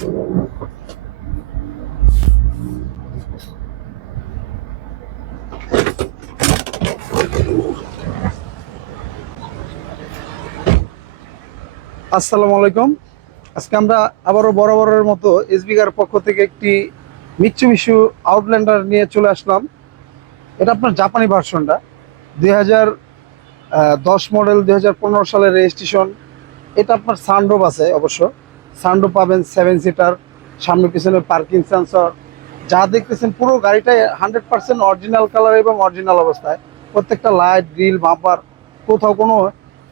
আসসালামু আলাইকুম। আজকে আমরা আবারও বরাবরের মতো এসবিআর পক্ষ থেকে একটি মিৎসুবিশি আউটল্যান্ডার নিয়ে চলে আসলাম। এটা আপনার জাপানি ভার্সনটা 2010 মডেল, 2015 সালের রেজিস্ট্রেশন। এটা আপনার সানরুফ আছে, অবশ্য সানরুফ পাবেন, 7 সিটার, সামনে পিছনে পার্কিং সেন্সর। যা দেখতেছেন পুরো গাড়িটাই 100% অরিজিনাল কালার এবং অরিজিনাল অবস্থায়। প্রত্যেকটা লাইট, গ্রিল, বাম্পার, কোথাও কোনো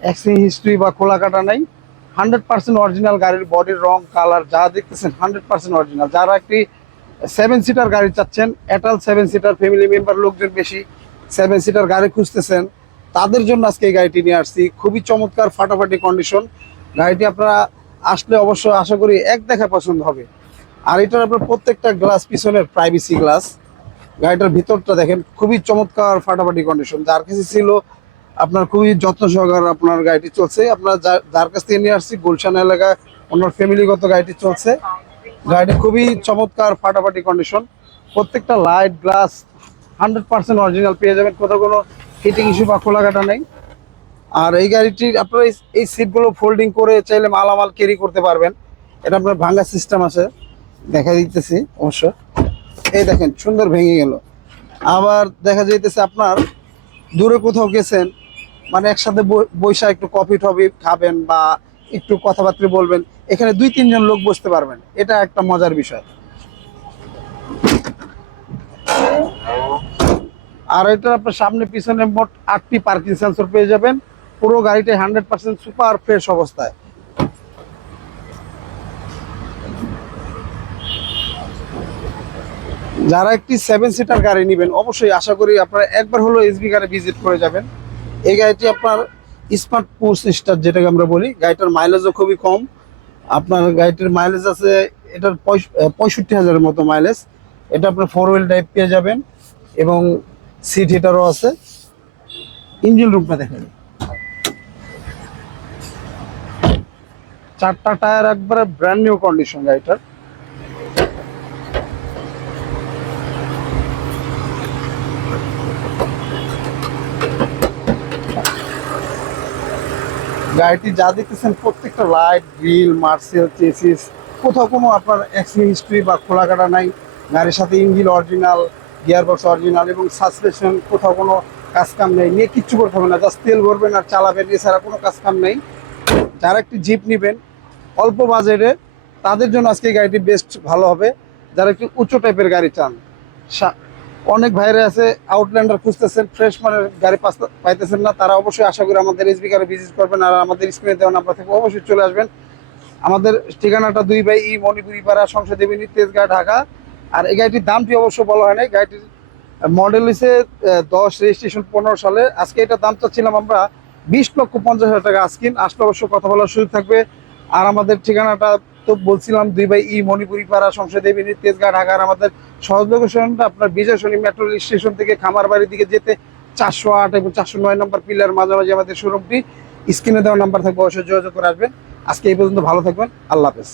অ্যাক্সিডেন্ট হিস্ট্রি বা খোলা কাটা নাই। 100% অরিজিনাল। গাড়ির বডির রং, কালার যা দেখতেছেন 100% অরিজিনাল। যারা একটি 7 সিটার গাড়ি চাচ্ছেন, এটাল 7 সিটার, ফ্যামিলি মেম্বার লোকজন বেশি 7 সিটার গাড়ি খুঁজতেছেন, তাদের জন্য আজকে এই গাড়িটি নিয়ে আসছি। খুবই চমৎকার, ফাটাফাটি কন্ডিশন গাড়িটি। আপনারা আসলে অবশ্যই আশা করি এক দেখা পছন্দ হবে। আর এটার আপনার প্রত্যেকটা গ্লাস পিছনের প্রাইভেসি গ্লাস। গাড়িটার ভিতরটা দেখেন, খুবই চমৎকার, ফাটাফাটি কন্ডিশন। যার কাছে ছিল আপনার খুবই যত্ন সহকারে আপনার গাড়িটি চলছে। আপনার যার কাছ থেকে নিয়ে আসছি গুলশান এলাকায়, ওনার ফ্যামিলিগত গাড়িটি চলছে। গাড়িটি খুবই চমৎকার, ফাটাফাটি কন্ডিশন। প্রত্যেকটা লাইট, গ্লাস 100% অরিজিনাল পেয়ে যাবেন, কোথাও কোনো হিটিং ইস্যু বা খোলাঘাটা নেই। আর এই গাড়িটির আপনারা এই সিটগুলো ফোল্ডিং করে চাইলে মালামাল ক্যারি করতে পারবেন। এটা আপনার ভাঙ্গা সিস্টেম আছে, দেখা দিতেছি অবশ্য। এই দেখেন, সুন্দর ভেঙে গেল। আবার দেখা যাইতেছে আপনার দূরে কোথাও গেছেন, মানে একসাথে বৈশা একটু কফি টফি খাবেন বা একটু কথাবার্তা বলবেন, এখানে 2-3 জন লোক বসতে পারবেন। এটা একটা মজার বিষয়। আর এটা আপনার সামনে পিছনে মোট 8টি পার্কিং সেন্সর পেয়ে যাবেন। পুরো গাড়িটা 100% সুপার ফ্রেশ অবস্থায়। যারা একটি 7 সিটার গাড়ি নেবেন, অবশ্যই আশা করি আপনারা একবার হলো এসবি গাড়ি ভিজিট করে যাবেন। এই গাড়িটি আপনার স্মার্ট পুশ স্টার্ট যেটাকে আমরা বলি। গাড়িটার মাইলেজও খুবই কম। আপনার গাড়িটির মাইলেজ আছে এটার 65,000-এর মতো মাইলেজ। এটা আপনার 4 হুইল ড্রাইভ পেয়ে যাবেন এবং সিট হিটারও আছে। ইঞ্জিন রুমটা দেখেন, 4টা টায়ার একবারে ব্র্যান্ড নিউ কন্ডিশন গাড়িটার। গাড়িটি যা দেখতেছেন প্রত্যেকটা লাইট, গ্রিল, মার্সেল, চেসিস, কোথাও কোনো আপনার অ্যাক্সিডেন্ট হিস্ট্রি বা খোলাকাটা নাই। গাড়ির সাথে ইঞ্জিন অরিজিনাল, গিয়ারবক্স অরিজিনাল এবং সাসপেনশন কোথাও কোনো কাজ কাম নেই। নিয়ে কিচ্ছু করতে হবে না, জাস্ট তেল ভরবেন আর চালাবেন, এছাড়া কোনো কাজ কাম নেই। যারা একটি জিপ নেবেন অল্প বাজেটে, তাদের জন্য আজকে এই গাড়িটি বেস্ট ভালো হবে। যারা একটু উচ্চ টাইপের গাড়ি চান, অনেক ভাইরা আছে আউটল্যান্ডার খুঁজতেছেন, ফ্রেশ মানের গাড়ি পাইতেছেন না, তারা অবশ্যই আশা করি আমাদের এসবি গাড়ি ভিজিট করবেন। আর আমাদের স্ক্রিনে দেওয়া নাম্বার থেকে অবশ্যই চলে আসবেন। আমাদের ঠিকানাটা 2/E মণিপুরি পাড়া, সংসদ এভিনিউ, তেজগাঁ, ঢাকা। আর এই গাড়িটির দামটি অবশ্য বলা হয় নাই। গাড়িটির মডেল হচ্ছে 10, রেজিস্ট্রেশন 15 সালে। আজকে এটার দাম চাচ্ছিলাম আমরা 20,50,000 টাকা। আজকিন আসলে অবশ্য কথা বলার সুযোগ থাকবে। আর আমাদের ঠিকানাটা তো বলছিলাম 2/E মণিপুরি পাড়া, সংসদ এভিনিউ, তেজগাঁ, ঢাকা। আর আমাদের সহজ লোকেশনটা আপনার বিজয় সরণি মেট্রো স্টেশন থেকে খামারবাড়ির দিকে যেতে 408 এবং 409 নম্বর পিলার মাঝামাঝি আমাদের শোরুমটি। স্ক্রিনে দেওয়া নাম্বার থাকবে, অবশ্যই যোগাযোগ করে আসবেন। আজকে এই পর্যন্ত, ভালো থাকবেন, আল্লাহ হাফেজ।